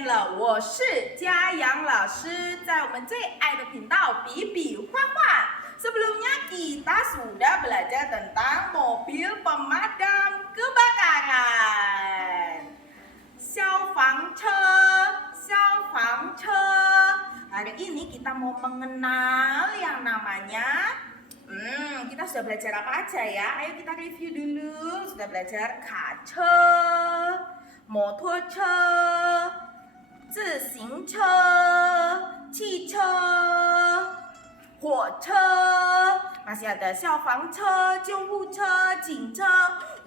天了，我是嘉阳老师，在我们最爱的频道比比画画。Sebelumnya kita sudah belajar tentang mobil pemadam kebakaran. 消防车. Hari ini kita mau mengenal yang namanya kita sudah belajar apa aja ya? Ayo kita review dulu. Sudah belajar kaca, motor 车, 自行车, 汽车, 火车, masih ada 消防车, 救护车, 警车.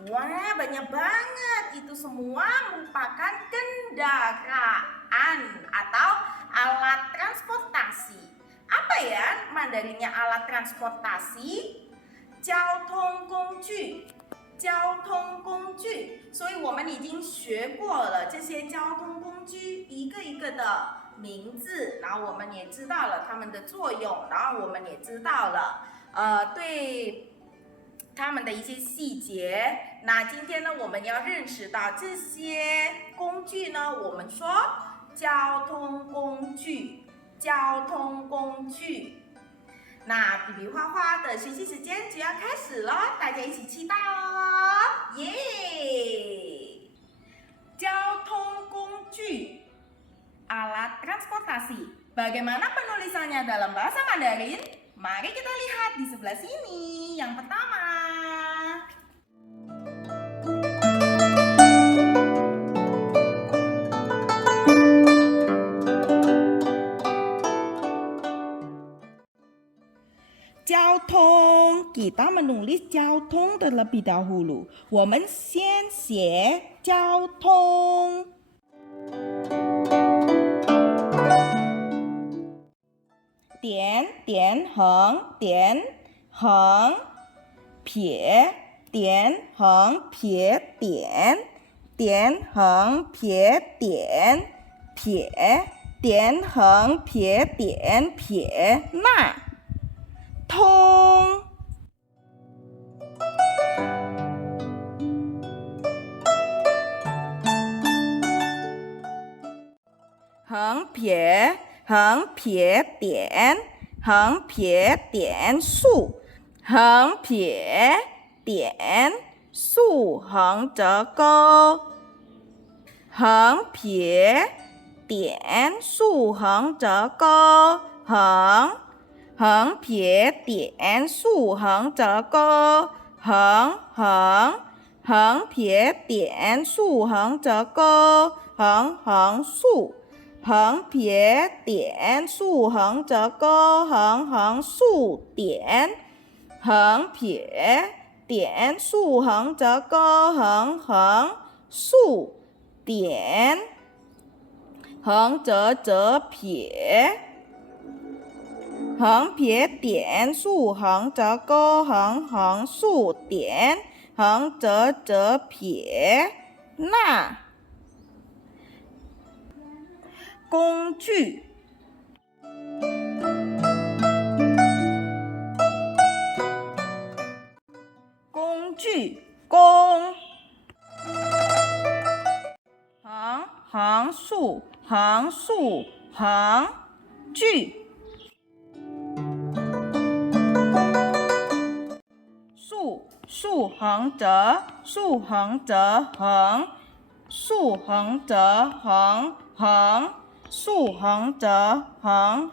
Wah, banyak banget. Itu semua merupakan kendaraan atau alat transportasi. Apa ya Mandarinnya alat transportasi? 交通工具，交通工具。所以我们已经学过了这些交通工具一个一个的名字，然后我们也知道了它们的作用，然后我们也知道了对它们的一些细节。那今天呢，我们要认识到这些工具呢，我们说交通工具，交通工具。那比比画画的学习时间就要开始了，大家一起期待哦！耶！交通工具 alat transportasi. Bagaimana penulisannya dalam bahasa Mandarin? Mari kita lihat di sebelah sini. Yang pertama, 交通 kita menulis 交通 terlebih dahulu. 我们先写交通。点点横点横，撇点横撇点，点横撇点撇，点横撇点撇，那通。横撇横撇点，横撇点竖，横撇点竖横折钩，横撇点竖横折钩，横撇点竖横折钩，横撇点竖横折钩，竖。横撇点竖横折钩，竖点，横撇点竖横折钩，竖点，横折撇，横撇点竖横折钩，竖点，横折撇，那工具，工具，工，横竖横具，竖横折横，竖横折横，竖横折横，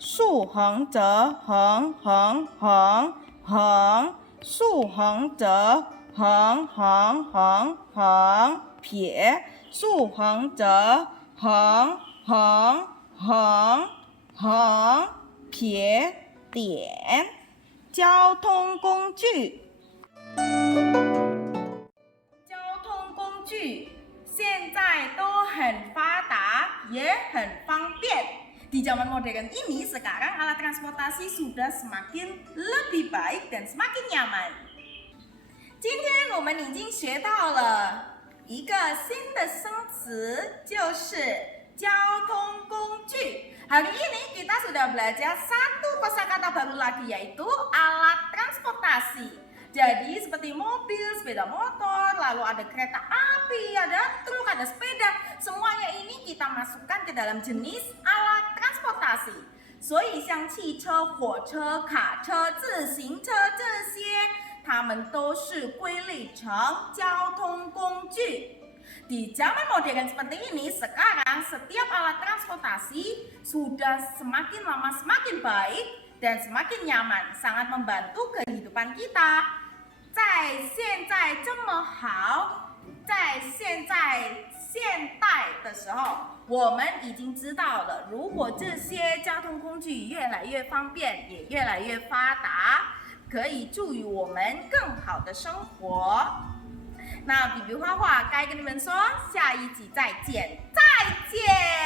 竖横折横，竖横折横，撇，竖横折横，撇点，交通工具。交通工具现在都很发达，也很方便。Di zaman modern ini, sekarang alat transportasi sudah semakin lebih baik dan semakin nyaman. 今天我们已经学到了一个新的生词，就是交通工具。Hari ini kita sudah belajar satu kosakata baru lagi, yaitu alat transportasi. Jadi seperti mobil, sepeda motor, lalu ada kereta api, ada truk, ada sepeda. Semuanya ini kita masukkan ke dalam jenis alat transportasi. 所以像汽车、火车、卡车、自行车这些，它们都是归类成交通工具。Di zaman modern seperti ini, sekarang setiap alat transportasi sudah semakin lama semakin baik dan semakin nyaman, sangat membantu kehidupan kita. 在现在这么好，在现代的时候，我们已经知道了，如果这些交通工具越来越方便，也越来越发达，可以助于我们更好的生活。那比比画画该跟你们说，下一集再见，再见。